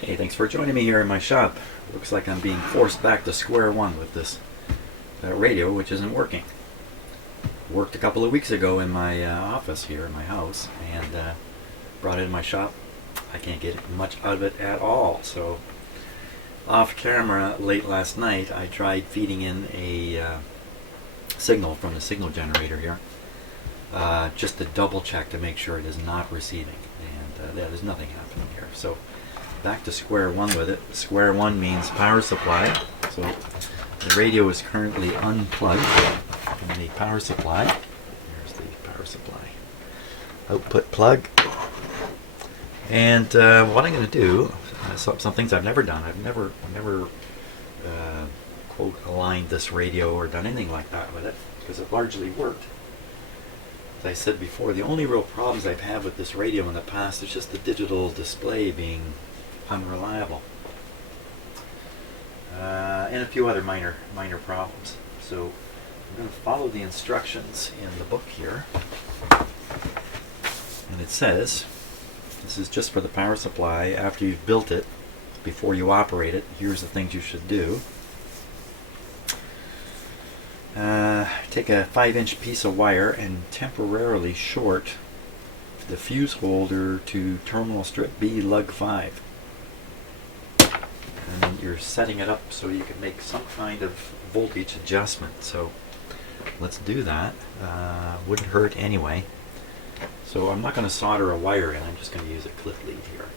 Hey, thanks for joining me here in my shop. Looks like I'm being forced back to square one with this radio, which isn't working. Worked a couple of weeks ago in my office here in my house, and brought it in my shop. I can't get much out of it at all. So, off camera late last night, I tried feeding in a signal from the signal generator here, just to double check to make sure it is not receiving, and there's nothing happening here. So. Back to square one with it. Square one means power supply. So the radio is currently unplugged from the power supply. There's the power supply. Output plug. And what I'm going to do, some things I've never done. I've never quote aligned this radio or done anything like that with it because it largely worked. As I said before, the only real problems I've had with this radio in the past is just the digital display being unreliable, and a few other minor problems. So I'm going to follow the instructions in the book here, and it says this is just for the power supply. After you've built it, before you operate it, here's the things you should do. Take a 5-inch piece of wire and temporarily short the fuse holder to terminal strip B lug 5. And you're setting it up so you can make some kind of voltage adjustment. So let's do that. Wouldn't hurt anyway. So I'm not going to solder a wire in. I'm just going to use a clip lead here.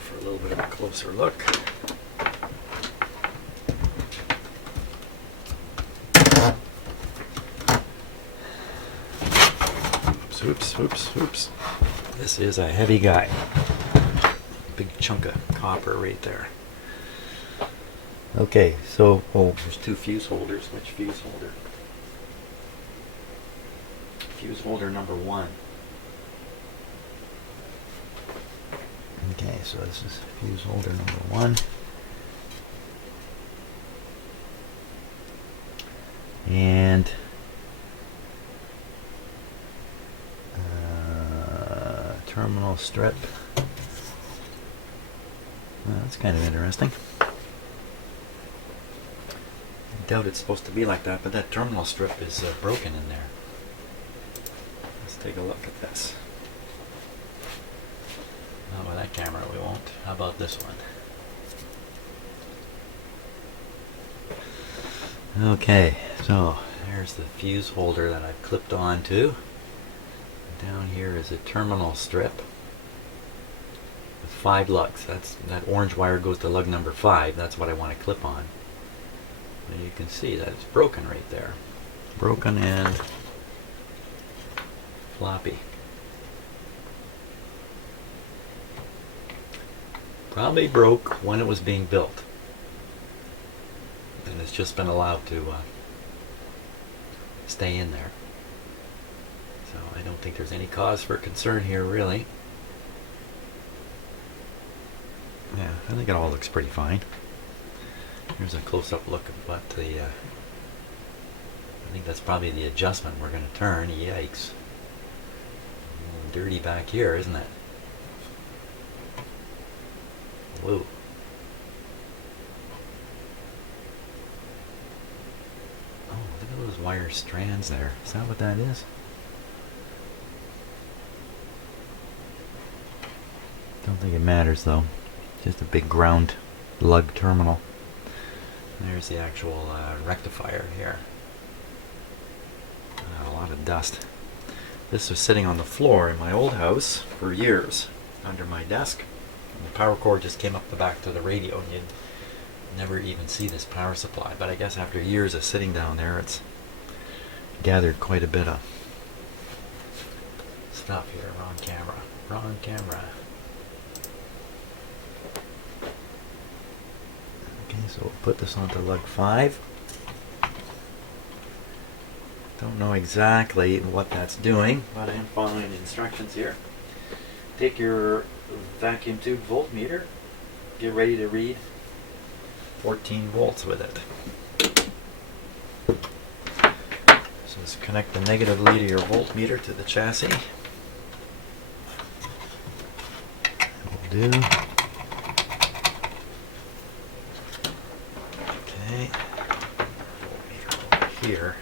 For a little bit of a closer look. Oops. This is a heavy guy. Big chunk of copper right there. Okay, so, there's two fuse holders. Which fuse holder? Fuse holder number 1. Okay, so this is fuse holder number 1. And terminal strip. That's kind of interesting. I doubt it's supposed to be like that, but that terminal strip is broken in there. Let's take a look at this. Not with that camera, we won't. How about this one? Okay, so there's the fuse holder that I've clipped onto. Down here is a terminal strip with 5 lugs. That orange wire goes to lug number 5. That's what I want to clip on. And you can see that it's broken right there. Broken and floppy. Probably broke when it was being built. And it's just been allowed to stay in there. So I don't think there's any cause for concern here, really. Yeah, I think it all looks pretty fine. Here's a close-up look at what the... I think that's probably the adjustment we're going to turn. Yikes. Dirty back here, isn't it? Whoa. Oh, look at those wire strands there. Is that what that is? Don't think it matters though. Just a big ground lug terminal. There's the actual rectifier here. A lot of dust. This was sitting on the floor in my old house for years under my desk. And the power cord just came up the back to the radio, and you'd never even see this power supply. But I guess after years of sitting down there, it's gathered quite a bit of stuff here. Wrong camera. Wrong camera. Okay, so we'll put this onto lug 5. Don't know exactly what that's doing, but I am following the instructions here. Take your vacuum tube voltmeter, get ready to read 14 volts with it. So let's connect the negative lead of your voltmeter to the chassis. do. Okay. Voltmeter over here.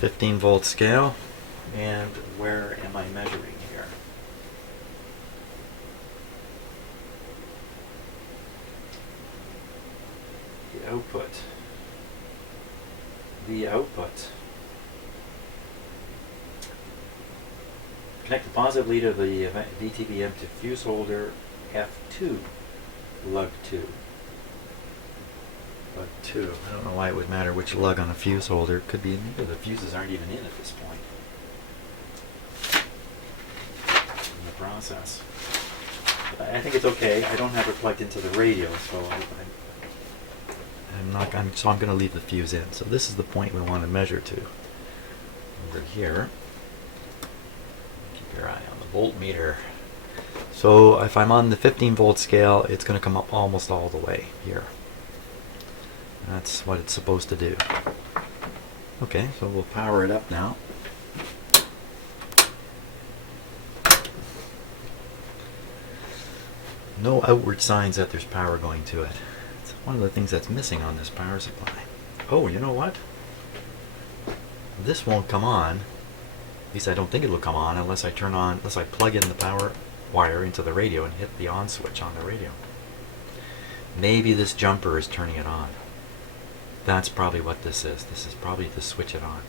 .15-volt scale. And where am I measuring here? The output. The output. Connect the positive lead of the VTBM to fuse holder F2, lug 2. Lug 2. I don't know why it would matter which lug on a fuse holder. It could be, maybe the fuses aren't even in at this point in the process. But I think it's okay. I don't have it plugged into the radio, so I'm going to leave the fuse in. So this is the point we want to measure to. Over here. Keep your eye on the voltmeter. So if I'm on the 15-volt scale, it's going to come up almost all the way here. That's what it's supposed to do. Okay, so we'll power it up now. No outward signs that there's power going to it. It's one of the things that's missing on this power supply. Oh, you know what? This won't come on. At least I don't think it will come on unless I plug in the power wire into the radio and hit the on switch on the radio. Maybe this jumper is turning it on. That's probably what this is. This is probably to switch it on.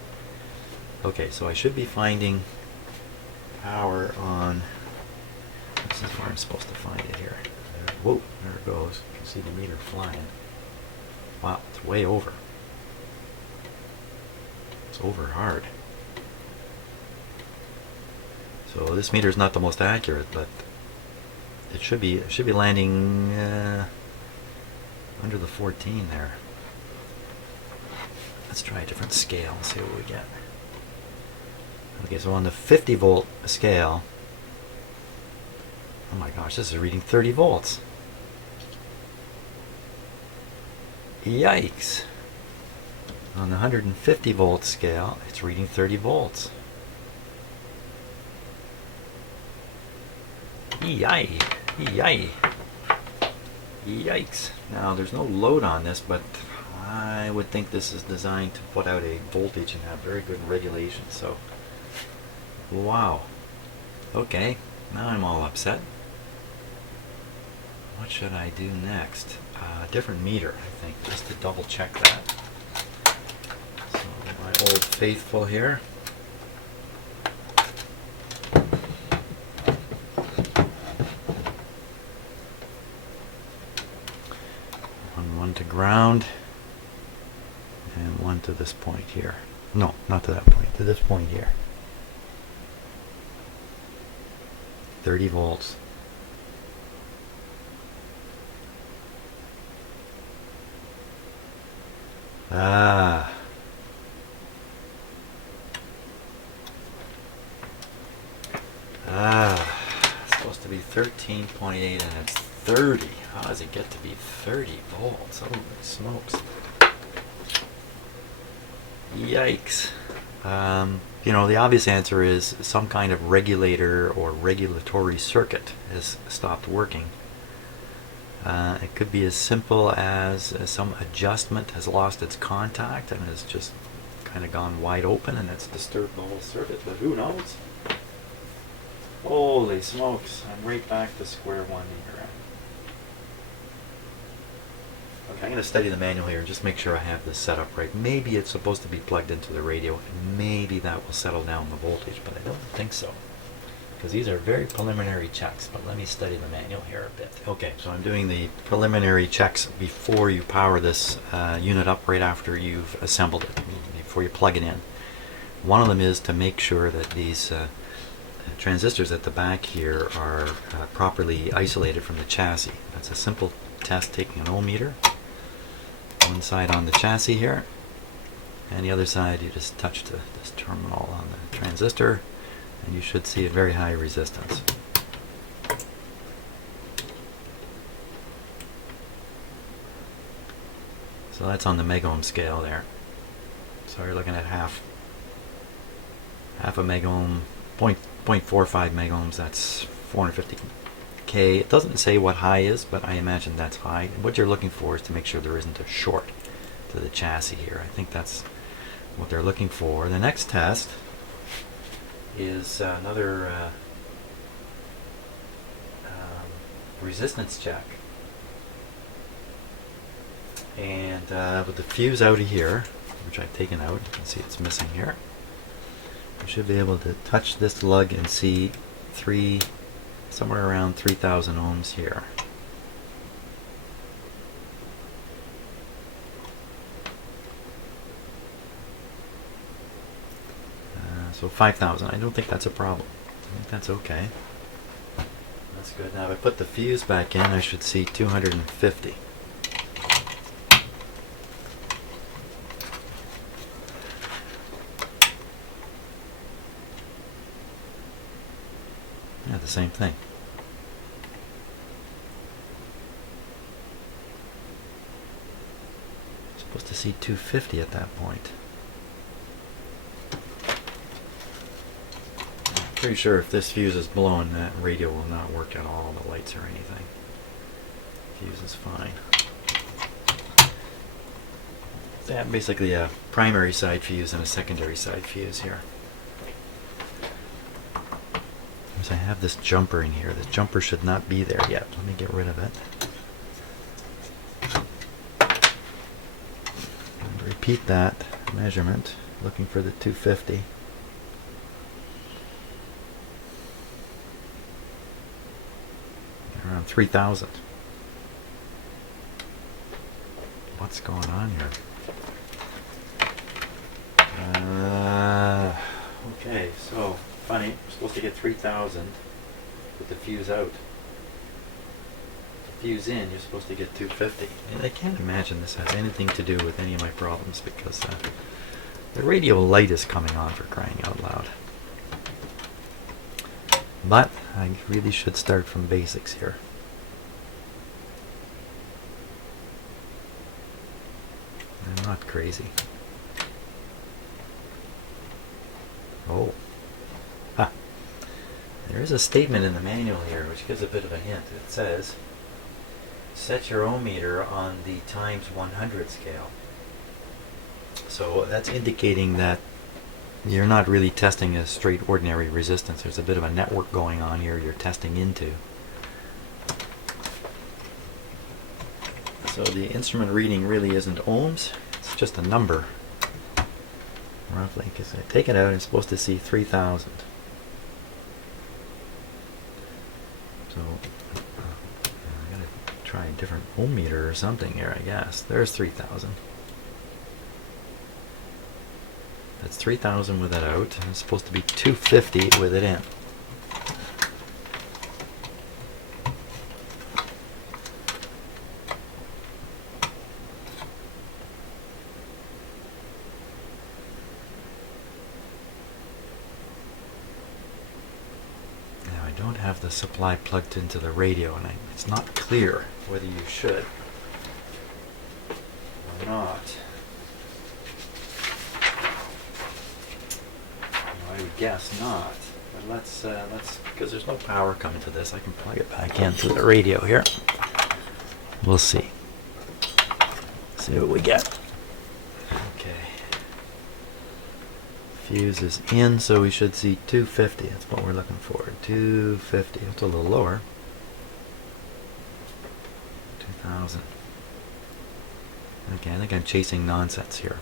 Okay, so I should be finding power on. This is where I'm supposed to find it here. Whoa, there it goes. You can see the meter flying. Wow, it's way over. It's over hard. So this meter is not the most accurate, but it should be landing under the 14 there. Let's try a different scale and see what we get. Okay, so on the 50-volt scale, oh my gosh, this is reading 30 volts. Yikes. On the 150-volt scale, it's reading 30 volts. Yay! Yay! Yikes. Now, there's no load on this, but I would think this is designed to put out a voltage and have very good regulation, so wow. Okay, now I'm all upset. What should I do next? Different meter, I think, just to double check that. So my old faithful here. One to ground, and one to this point here. No, not to that point, to this point here. 30 volts. Ah. It's supposed to be 13.8 and it's 30. How does it get to be 30 volts? Holy smokes. Yikes. You know, the obvious answer is some kind of regulator or regulatory circuit has stopped working. It could be as simple as some adjustment has lost its contact and has just kind of gone wide open and it's disturbed the whole circuit, but who knows? Holy smokes, I'm right back to square one here. Okay, I'm going to study the manual here and just make sure I have this set up right. Maybe it's supposed to be plugged into the radio and maybe that will settle down the voltage, but I don't think so. Because these are very preliminary checks, but let me study the manual here a bit. Okay, so I'm doing the preliminary checks before you power this unit up, right after you've assembled it, before you plug it in. One of them is to make sure that these transistors at the back here are properly isolated from the chassis. That's a simple test, taking an ohm meter. One side on the chassis here, and the other side you just touch this terminal on the transistor, and you should see a very high resistance. So that's on the megohm scale there. So you're looking at half half a megohm, 0.45 megohms, that's 450K. It doesn't say what high is, but I imagine that's high. What you're looking for is to make sure there isn't a short to the chassis here. I think that's what they're looking for. The next test is another resistance check. And with the fuse out of here, which I've taken out, you can see it's missing here. I should be able to touch this lug and see somewhere around 3,000 ohms here. So 5,000. I don't think that's a problem. I think that's okay. That's good. Now if I put the fuse back in, I should see 250. Yeah, the same thing. Supposed to see 250 at that point. Pretty sure if this fuse is blown, that radio will not work at all, the lights or anything. Fuse is fine. So yeah, basically a primary side fuse and a secondary side fuse here. So I have this jumper in here. This jumper should not be there yet. Let me get rid of it. And repeat that measurement, looking for the 250. Around 3,000. What's going on here? Okay, so funny. We're supposed to get 3,000 with the fuse out. The fuse in, you're supposed to get 250. And I can't imagine this has anything to do with any of my problems because the radio light is coming on, for crying out loud. But I really should start from basics here. I'm not crazy. Oh. Ah. There is a statement in the manual here which gives a bit of a hint. It says, set your ohm meter on the times 100 scale. So that's indicating that you're not really testing a straight ordinary resistance. There's a bit of a network going on here you're testing into. So the instrument reading really isn't ohms, it's just a number, roughly, because I take it out, it's supposed to see 3,000. So I gotta try a different ohm meter or something here, I guess. There's 3,000. That's 3,000 with it out, and it's supposed to be 250 with it in. Now I don't have the supply plugged into the radio, and it's not clear whether you should or not. I would guess not, but let's because there's no power coming to this, I can plug it back into the radio here. We'll see. See what we get. Okay. Fuse is in, so we should see 250. That's what we're looking for. 250. That's a little lower. 2,000. Okay, I think I'm chasing nonsense here.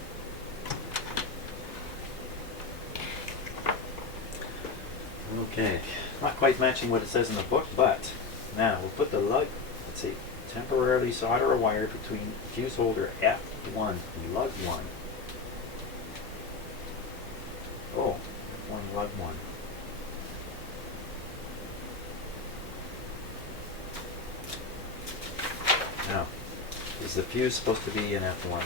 Okay, not quite matching what it says in the book, but now we'll put the lug, let's see, temporarily solder a wire between fuse holder F1, lug 1. Oh, F1, lug 1. Now, is the fuse supposed to be in F1?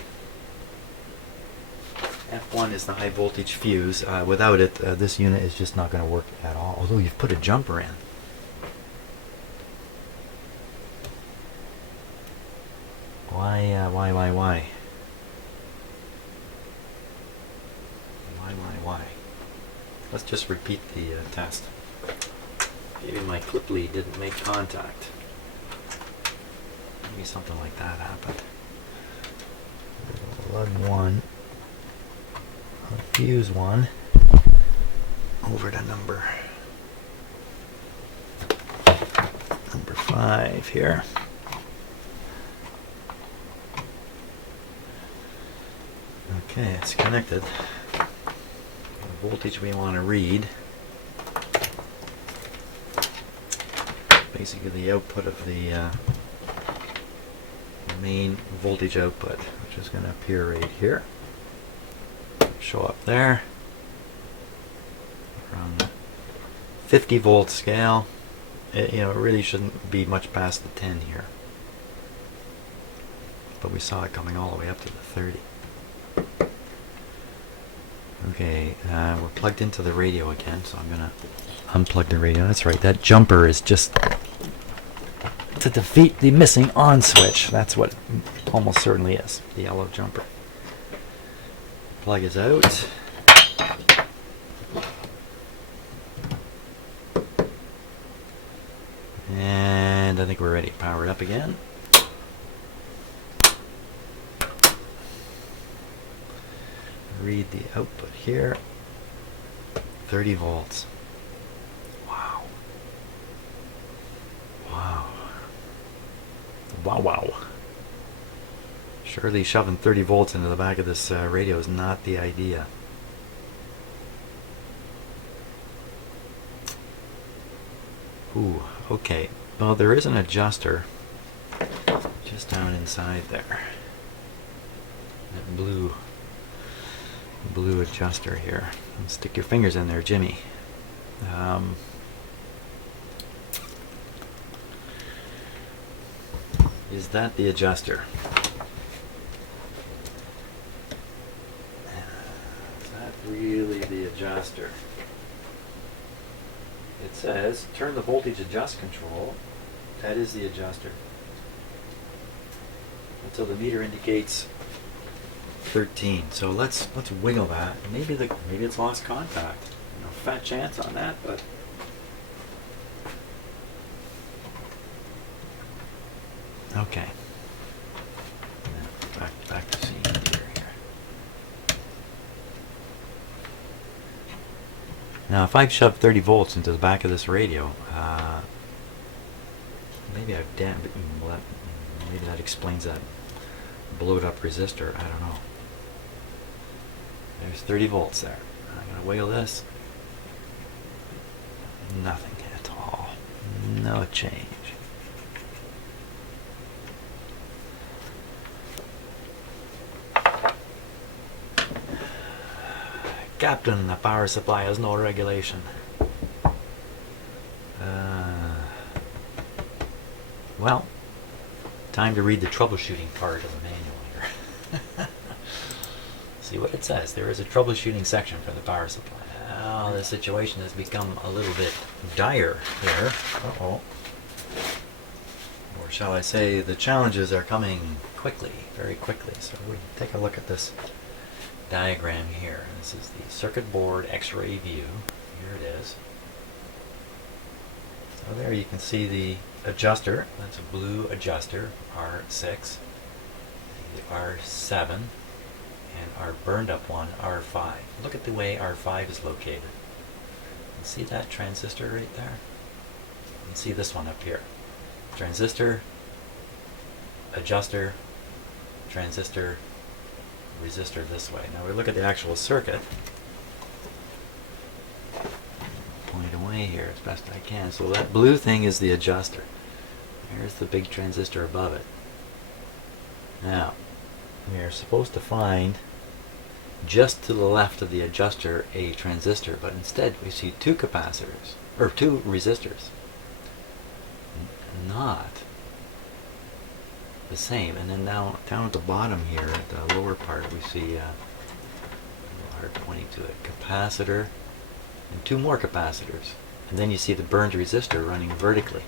F1 is the high voltage fuse. Without it, this unit is just not going to work at all. Although you've put a jumper in. Why? Why? let's just repeat the test. Maybe my clip lead didn't make contact. Maybe something like that happened. Lug 1, fuse 1, over to number 5 here. Okay, it's connected. The voltage we want to read, basically the output of the main voltage output, which is going to appear right here. Show up there. From 50 volt scale, it really shouldn't be much past the 10 here, but we saw it coming all the way up to the 30. Okay, we're plugged into the radio again, so I'm gonna unplug the radio. That's right, that jumper is just to defeat the missing on switch. That's what it almost certainly is, the yellow jumper. Plug is out. And I think we're ready. Power it up again. Read the output here. 30 volts. Wow. Wow. Wow, wow. Surely shoving 30 volts into the back of this radio is not the idea. Ooh, okay. Well, there is an adjuster just down inside there. That blue adjuster here. Stick your fingers in there, Jimmy. Is that the adjuster? Is that really the adjuster? It says turn the voltage adjust control. That is the adjuster. Until the meter indicates 13. So let's wiggle that. Maybe it's lost contact. Fat chance on that, but okay. Back to seeing the meter here. Now, if I've shoved 30 volts into the back of this radio, maybe I've dampened. Well, maybe that explains that blowed up resistor. I don't know. There's 30 volts there. I'm going to wiggle this. Nothing at all. No change. Captain, the power supply has no regulation. Well, time to read the troubleshooting part of the manual here. See what it says. There is a troubleshooting section for the power supply. Now the situation has become a little bit dire here. Uh-oh. Or shall I say, the challenges are coming quickly, very quickly. So we take a look at this diagram here. This is the circuit board X-ray view. Here it is. So there you can see the adjuster. That's a blue adjuster, R6, the R7, and our burned up one, R5. Look at the way R5 is located. You see that transistor right there? You can see this one up here. Transistor, adjuster, transistor, resistor this way. Now we look at the actual circuit. Point away here as best I can. So that blue thing is the adjuster. There's the big transistor above it. Now, we are supposed to find just to the left of the adjuster a transistor, but instead we see two capacitors, or two resistors. Not the same. And then down at the bottom here, at the lower part, we see hard pointing to it, capacitor and two more capacitors. And then you see the burned resistor running vertically.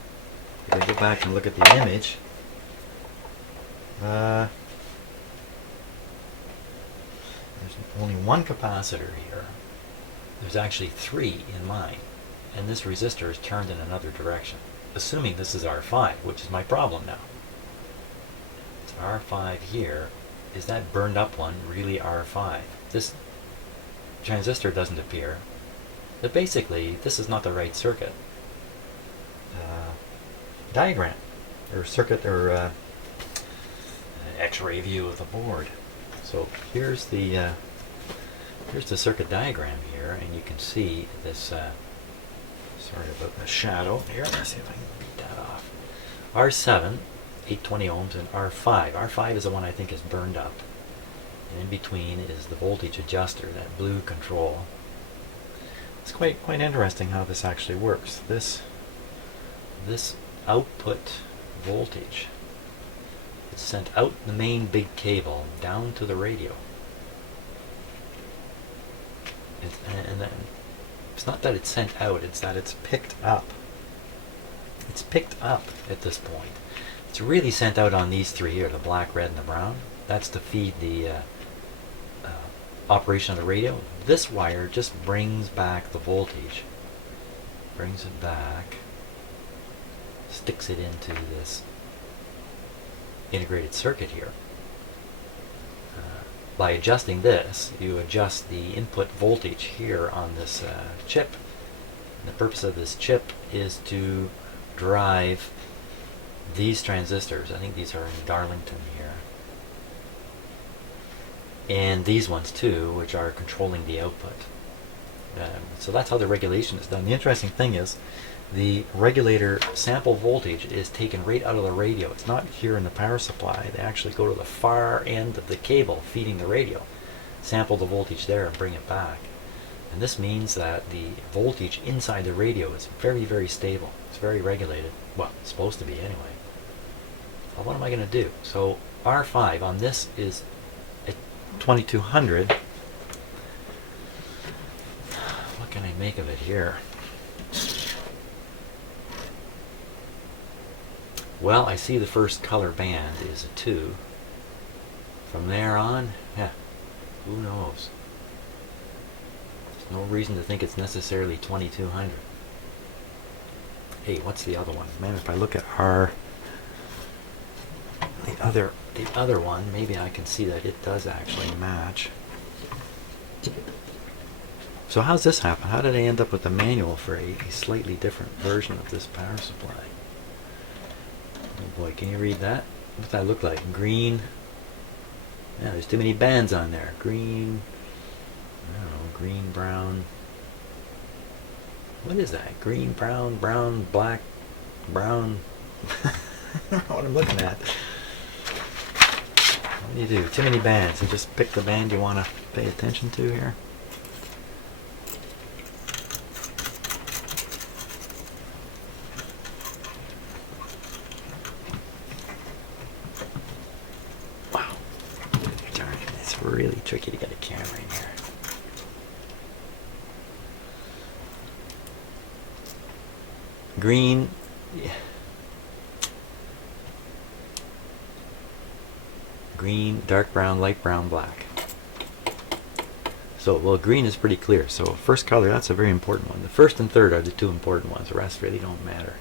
If I go back and look at the image, there's only one capacitor here, there's actually 3 in mine, and this resistor is turned in another direction. Assuming this is R5, which is my problem now. It's R5 here. Is that burned up one really R5? This transistor doesn't appear. But basically, this is not the right circuit diagram, or circuit, or X-ray view of the board. So here's the circuit diagram here, and you can see this sort of a shadow here. Let's see if I can read that off. R7, 820 ohms, and R5. R5 is the one I think is burned up. And in between is the voltage adjuster, that blue control. It's quite interesting how this actually works. This output voltage is sent out the main big cable down to the radio. And then it's not that it's sent out, it's that it's picked up. It's picked up at this point. It's really sent out on these 3 here, the black, red, and the brown. That's to feed the operation of the radio. This wire just brings back the voltage, brings it back, sticks it into this integrated circuit here. By adjusting this, you adjust the input voltage here on this chip. And the purpose of this chip is to drive these transistors. I think these are in Darlington here. And these ones too, which are controlling the output. So that's how the regulation is done. The interesting thing is, the regulator sample voltage is taken right out of the radio. It's not here in the power supply. They actually go to the far end of the cable feeding the radio, sample the voltage there and bring it back. And this means that the voltage inside the radio is very stable. It's very regulated. Well, it's supposed to be anyway. So what am I going to do? So R5 on this is at 2200. What can I make of it here? Well, I see the first color band is a 2. From there on, who knows? There's no reason to think it's necessarily 2200. Hey, what's the other one? Man, if I look at the other one, maybe I can see that it does actually match. So how's this happen? How did I end up with the manual for a slightly different version of this power supply? Oh boy, can you read that? What's that look like? Green. Yeah, there's too many bands on there. Green. I don't know. Green, brown. What is that? Green, brown, brown, black, brown. I don't know what I'm looking at. What do you do? Too many bands. You just pick the band you want to pay attention to here. Really tricky to get a camera in here. Green, yeah. Green, dark brown, light brown, black. So, well, green is pretty clear. So, first color, that's a very important one. The first and third are the 2 important ones. The rest really don't matter.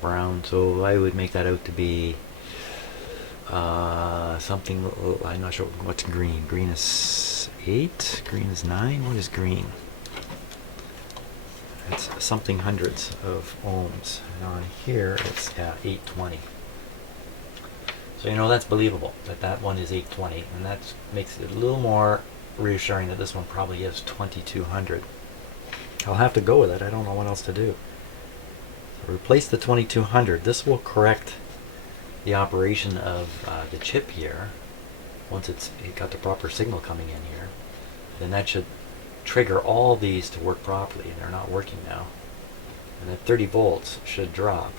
Brown, so I would make that out to be something, I'm not sure what's green. Green is 8, green is 9. What is green? It's something hundreds of ohms. And on here it's 820. So that's believable that one is 820, and that makes it a little more reassuring that this one probably is 2200. I'll have to go with it. I don't know what else to do. So replace the 2200. This will correct the operation of the chip here. Once it got the proper signal coming in here, then that should trigger all these to work properly, and they're not working now. And that 30 volts should drop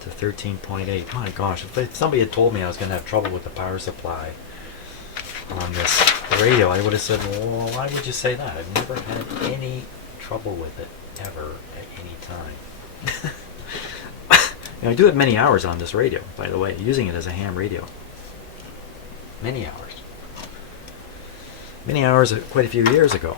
to 13.8. My gosh, if somebody had told me I was going to have trouble with the power supply on this radio, I would have said, well, why would you say that? I've never had any trouble with it ever at any time. I do have many hours on this radio, by the way, using it as a ham radio. Many hours. many hours, quite a few years ago.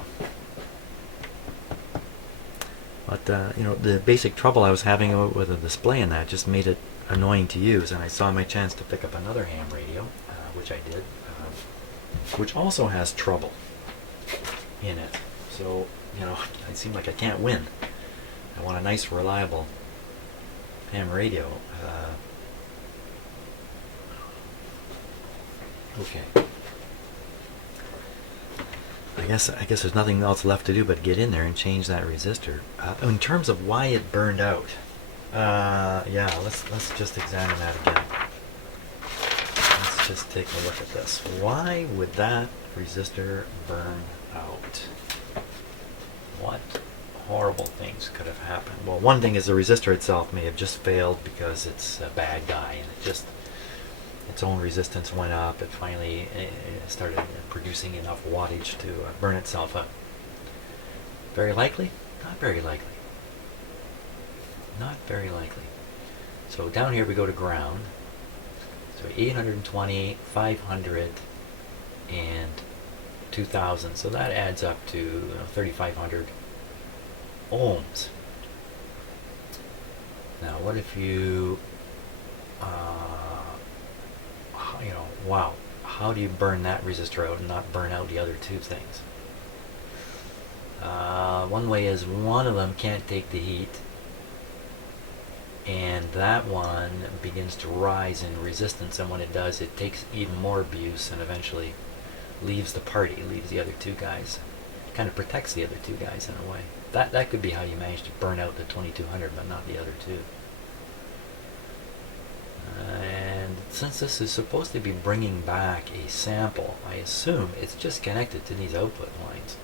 But you know, the basic trouble I was having with the display in that just made it annoying to use, and I saw my chance to pick up another ham radio, which I did, which also has trouble in it. So, you know, it seemed like I can't win. I want a nice, reliable ham radio. Okay. I guess there's nothing else left to do but get in there and change that resistor. In terms of why it burned out, yeah, let's just examine that again. Let's just take a look at this. Why would that resistor burn out? What horrible things could have happened? Well, one thing is the resistor itself may have just failed because it's a bad guy, and its own resistance went up. It finally started producing enough wattage to burn itself up. Very likely? Not very likely. Not very likely. So down here we go to ground. So 820, 500, and 2000. So that adds up to 3,500 ohms. Now, what if you, you know, wow, how do you burn that resistor out and not burn out the other two things? One way is one of them can't take the heat, and that one begins to rise in resistance, and when it does, it takes even more abuse and eventually leaves the party, leaves the other two guys. Kind of protects the other two guys in a way. That could be how you manage to burn out the 2200, but not the other two. And since this is supposed to be bringing back a sample, I assume it's just connected to these output lines.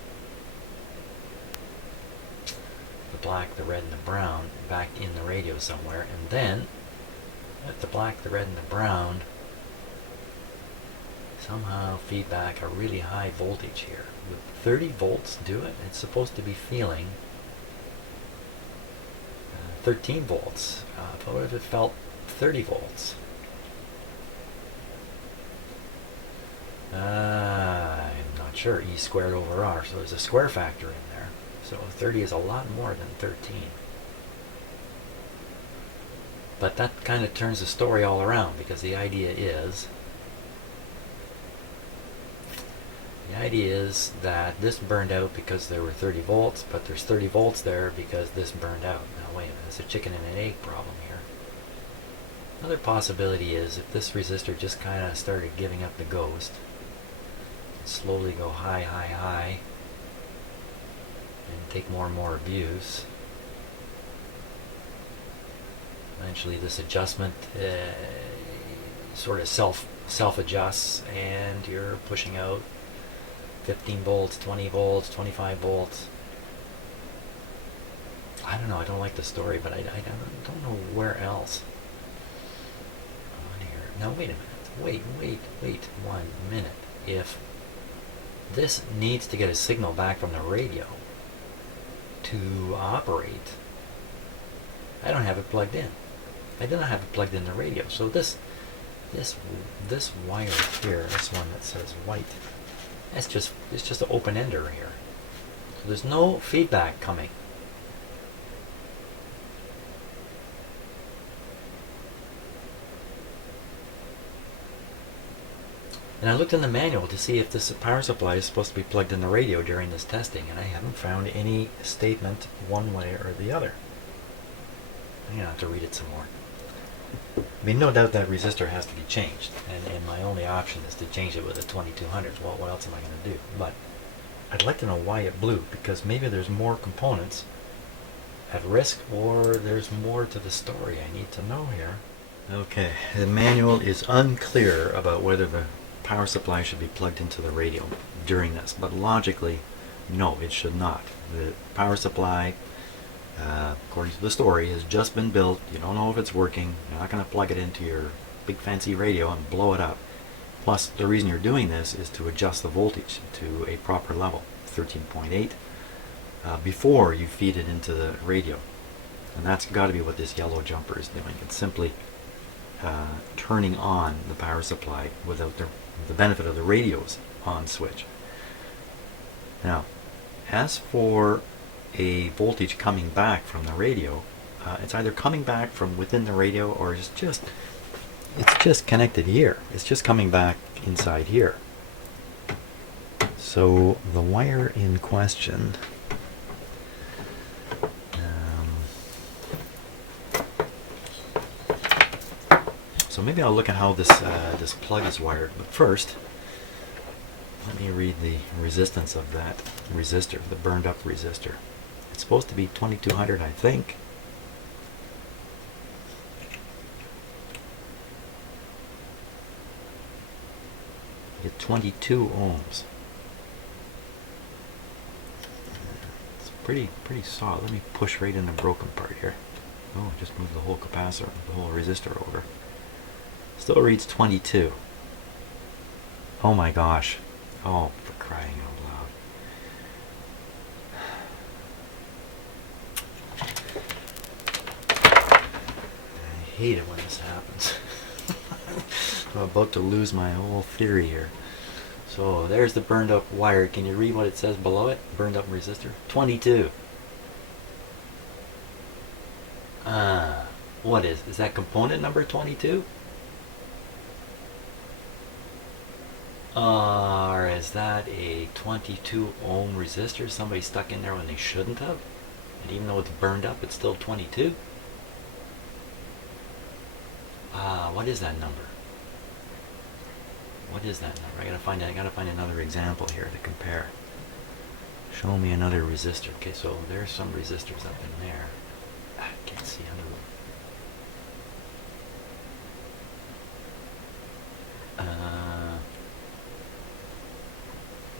The black, the red, and the brown back in the radio somewhere, and then let the black, the red, and the brown somehow feed back a really high voltage here. Would 30 volts do it? It's supposed to be feeling 13 volts. But what if it felt 30 volts? I'm not sure. E squared over R. So there's a square factor in there. So 30 is a lot more than 13. But that kind of turns the story all around, because the idea is that this burned out because there were 30 volts, but there's 30 volts there because this burned out. Now wait a minute, it's a chicken and an egg problem here. Another possibility is if this resistor just kind of started giving up the ghost, slowly go high, high, high, and take more and more abuse. Eventually this adjustment sort of self-adjusts, and you're pushing out 15 volts, 20 volts, 25 volts. I don't know, I don't like the story, but I don't know where else. On here. Now wait a minute, wait 1 minute. If this needs to get a signal back from the radio to operate, I don't have it plugged in. I do not have it plugged in the radio. So this wire here, this one that says white, it's just an open ender here. So there's no feedback coming. And I looked in the manual to see if this power supply is supposed to be plugged in the radio during this testing, and I haven't found any statement one way or the other. I'm going to have to read it some more. I mean, no doubt that resistor has to be changed, and my only option is to change it with a 2200. Well, what else am I going to do? But I'd like to know why it blew, because maybe there's more components at risk, or there's more to the story I need to know here. Okay, the manual is unclear about whether the power supply should be plugged into the radio during this, but logically, no, it should not. The power supply, according to the story, has just been built. You don't know if it's working. You're not going to plug it into your big fancy radio and blow it up. Plus, the reason you're doing this is to adjust the voltage to a proper level, 13.8, before you feed it into the radio. And that's got to be what this yellow jumper is doing. It's simply turning on the power supply without the benefit of the radio's on switch. Now, as for a voltage coming back from the radio, it's either coming back from within the radio or it's just connected here. It's just coming back inside here. So the wire in question, so maybe I'll look at how this this plug is wired. But first, let me read the resistance of that resistor, the burned up resistor. It's supposed to be 2200, I think. Get 22 ohms. It's pretty solid. Let me push right in the broken part here. Oh, I just moved the whole capacitor, the whole resistor over. Still reads 22. Oh my gosh. Oh, for crying out loud. I hate it when this happens. I'm about to lose my whole theory here. So there's the burned up wire. Can you read what it says below it? Burned up resistor? 22. What is that component number 22? Or is that a 22 ohm resistor somebody stuck in there when they shouldn't have? And even though it's burned up, it's still 22? What is that number? What is that number? I gotta find another example here to compare. Show me another resistor. Okay, so there's some resistors up in there. I can't see under them.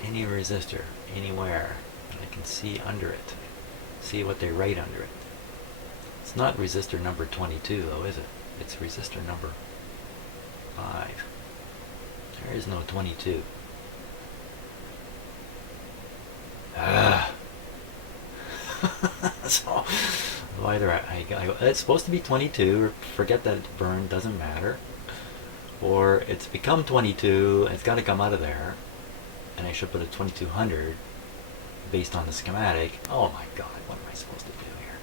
Any resistor, anywhere, and I can see under it. See what they write under it. It's not resistor number 22 though, is it? It's resistor number 5. There is no 22. So either it's supposed to be 22, or forget that it's burned, doesn't matter. Or it's become 22, and it's got to come out of there, and I should put a 2200 based on the schematic. Oh my god, what am I supposed to do here?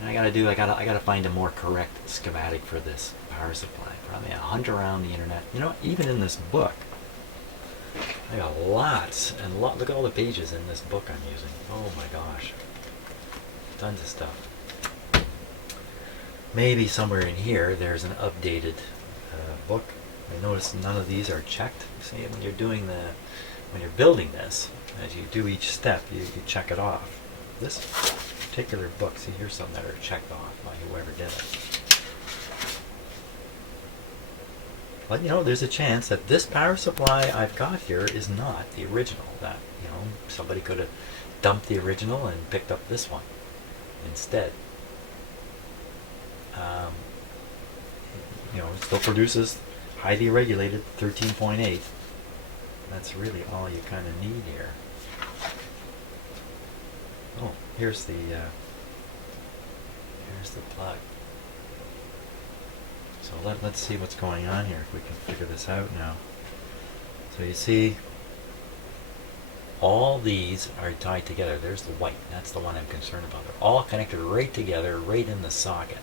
And I gotta find a more correct schematic for this power supply. Probably a hunt around the internet. You know, even in this book, I got lots and look at all the pages in this book I'm using. Oh my gosh, tons of stuff. Maybe somewhere in here there's an updated book. I notice none of these are checked. See, when you're building this, as you do each step, you check it off. This particular book, see, here's some that are checked off by whoever did it. But you know, there's a chance that this power supply I've got here is not the original. That, you know, somebody could have dumped the original and picked up this one instead. You know, it still produces highly regulated 13.8. That's really all you kind of need here. Oh, here's the plug. So let's see what's going on here, if we can figure this out now. So you see, all these are tied together. There's the white. That's the one I'm concerned about. They're all connected right together, right in the socket.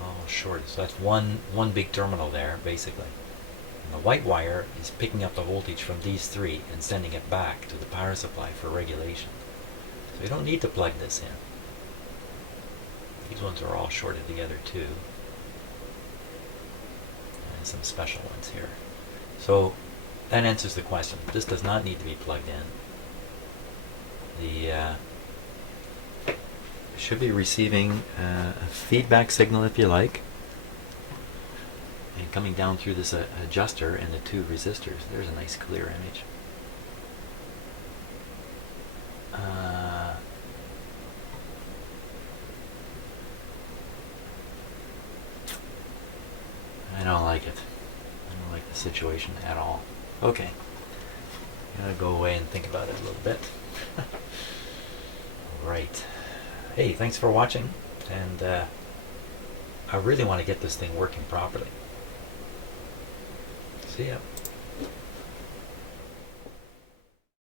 All shorted. So that's one big terminal there, basically. And the white wire is picking up the voltage from these three and sending it back to the power supply for regulation. So you don't need to plug this in. These ones are all shorted together too. And some special ones here. So that answers the question. This does not need to be plugged in. The should be receiving a feedback signal, if you like, and coming down through this adjuster and the two resistors. There's a nice clear image. I don't like it. I don't like the situation at all. Okay. Gotta go away and think about it a little bit. Right. Hey, thanks for watching. And I really want to get this thing working properly. See ya.